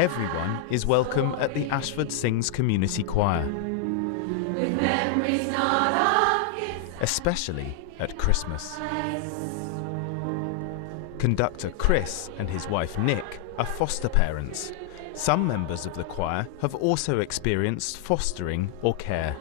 Everyone is welcome at the Ashford Sings Community Choir, especially at Christmas. Conductor Chris and his wife Nick are foster parents. Some members of the choir have also experienced fostering or care.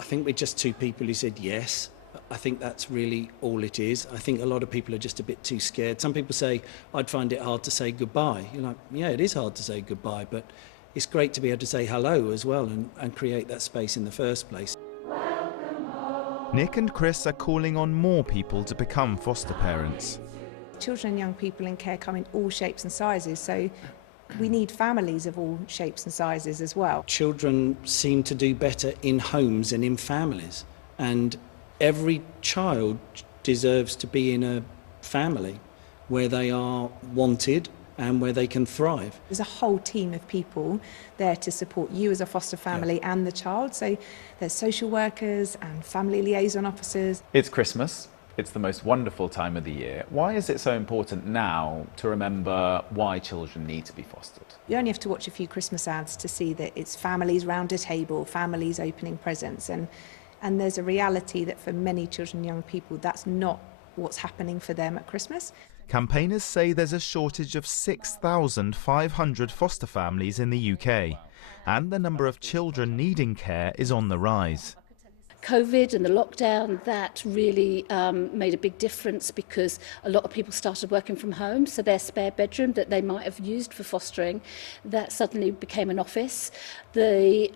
I think we're just two people who said yes. I think that's really all it is. I think a lot of people are just a bit too scared. Some people say, I'd find it hard to say goodbye. You're like, yeah, it is hard to say goodbye, but it's great to be able to say hello as well and create that space in the first place. Nick and Chris are calling on more people to become foster parents. Children and young people in care come in all shapes and sizes, so we need families of all shapes and sizes as well. Children seem to do better in homes and in families, and every child deserves to be in a family where they are wanted and where they can thrive. There's a whole team of people there to support you as a foster family and the child, so there's social workers and family liaison officers. It's Christmas. It's the most wonderful time of the year. Why is it so important now to remember why children need to be fostered? You only have to watch a few Christmas ads to see that it's families round a table, families opening presents, and there's a reality that for many children and young people that's not what's happening for them at Christmas. Campaigners say there's a shortage of 6,500 foster families in the UK, and the number of children needing care is on the rise. COVID and the lockdown, that really made a big difference because a lot of people started working from home, so their spare bedroom that they might have used for fostering, that suddenly became an office. The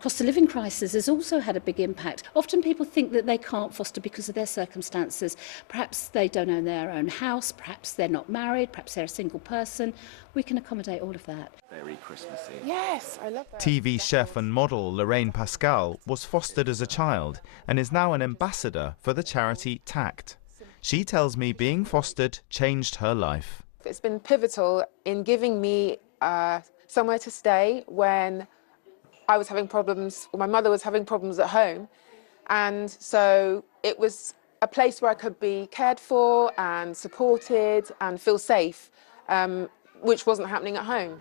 cost of living crisis has also had a big impact. Often people think that they can't foster because of their circumstances. Perhaps they don't own their own house, perhaps they're not married, perhaps they're a single person. We can accommodate all of that. Very Christmassy. Yes, I love that. TV chef and model Lorraine Pascal was fostered as a child and is now an ambassador for the charity TACT. She tells me being fostered changed her life. It's been pivotal in giving me somewhere to stay when I was having problems, or my mother was having problems at home. And so it was a place where I could be cared for and supported and feel safe, which wasn't happening at home.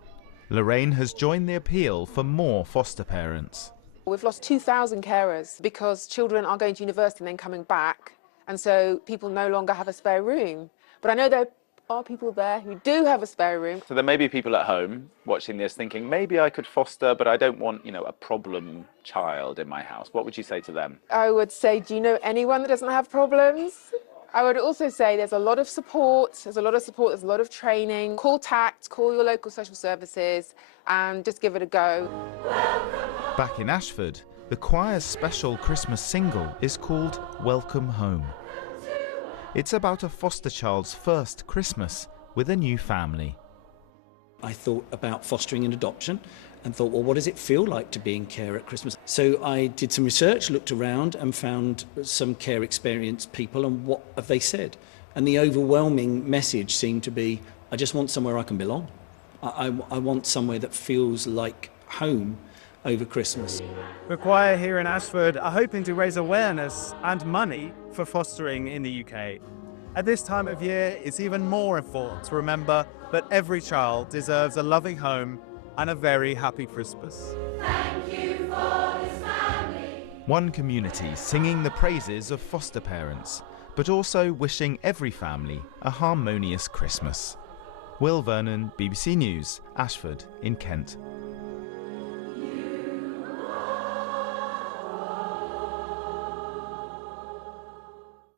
Lorraine has joined the appeal for more foster parents. We've lost 2,000 carers because children are going to university and then coming back, and so people no longer have a spare room. But I know there are people there who do have a spare room. So there may be people at home watching this thinking, maybe I could foster, but I don't want, a problem child in my house. What would you say to them? I would say, do you know anyone that doesn't have problems? I would also say there's a lot of support, there's a lot of training. Call TACT, call your local social services and just give it a go. Back in Ashford, the choir's special Christmas single is called Welcome Home. It's about a foster child's first Christmas with a new family. I thought about fostering and adoption and thought, well, what does it feel like to be in care at Christmas? So I did some research, looked around and found some care experienced people and what have they said. And the overwhelming message seemed to be, I just want somewhere I can belong. I want somewhere that feels like home over Christmas. The choir here in Ashford are hoping to raise awareness and money for fostering in the UK. At this time of year, it's even more important to remember that every child deserves a loving home and a very happy Christmas. Thank you for this family. One community singing the praises of foster parents, but also wishing every family a harmonious Christmas. Will Vernon, BBC News, Ashford in Kent.